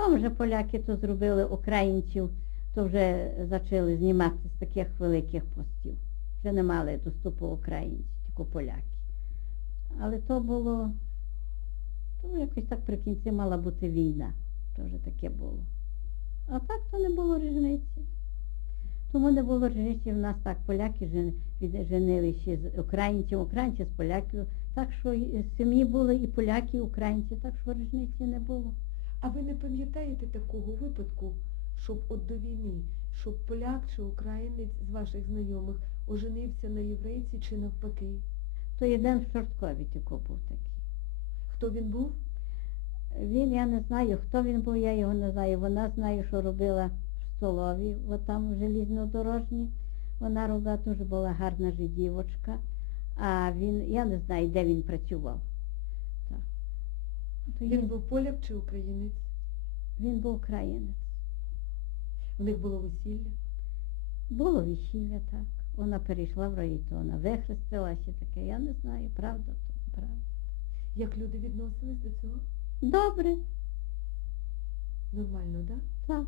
Потім вже поляки то зробили українців, то вже почали знімати з таких великих постів. Вже не мали доступу українці, тільки поляки. Але то було, то якось так при кінці мала бути війна. То вже таке було. А так то не було різниці. Тому не було різниці в нас так, поляки жен- від- женили ще з українців, українці з поляків. Так що сім'ї були і поляки, і українці, так що різниці не було. А ви не пам'ятаєте такого випадку, щоб от до війни, щоб поляк чи українець з ваших знайомих оженився на єврейці чи навпаки? То один в Чорткові тільки був такий. Хто він був? Він, я не знаю, хто він був, я його не знаю. Вона знаю, що робила в столові, от там в желізнодорожній. Вона робила, дуже була гарна же дівочка. А він, я не знаю, де він працював. То Він був поляк чи українець? він був українець. У них було весілля. Було весілля, так. Вона перейшла в рай, вона вихрестилася таке. Я не знаю, правда то правда. Як люди відносились до цього? Добре, Нормально, так? Да? так.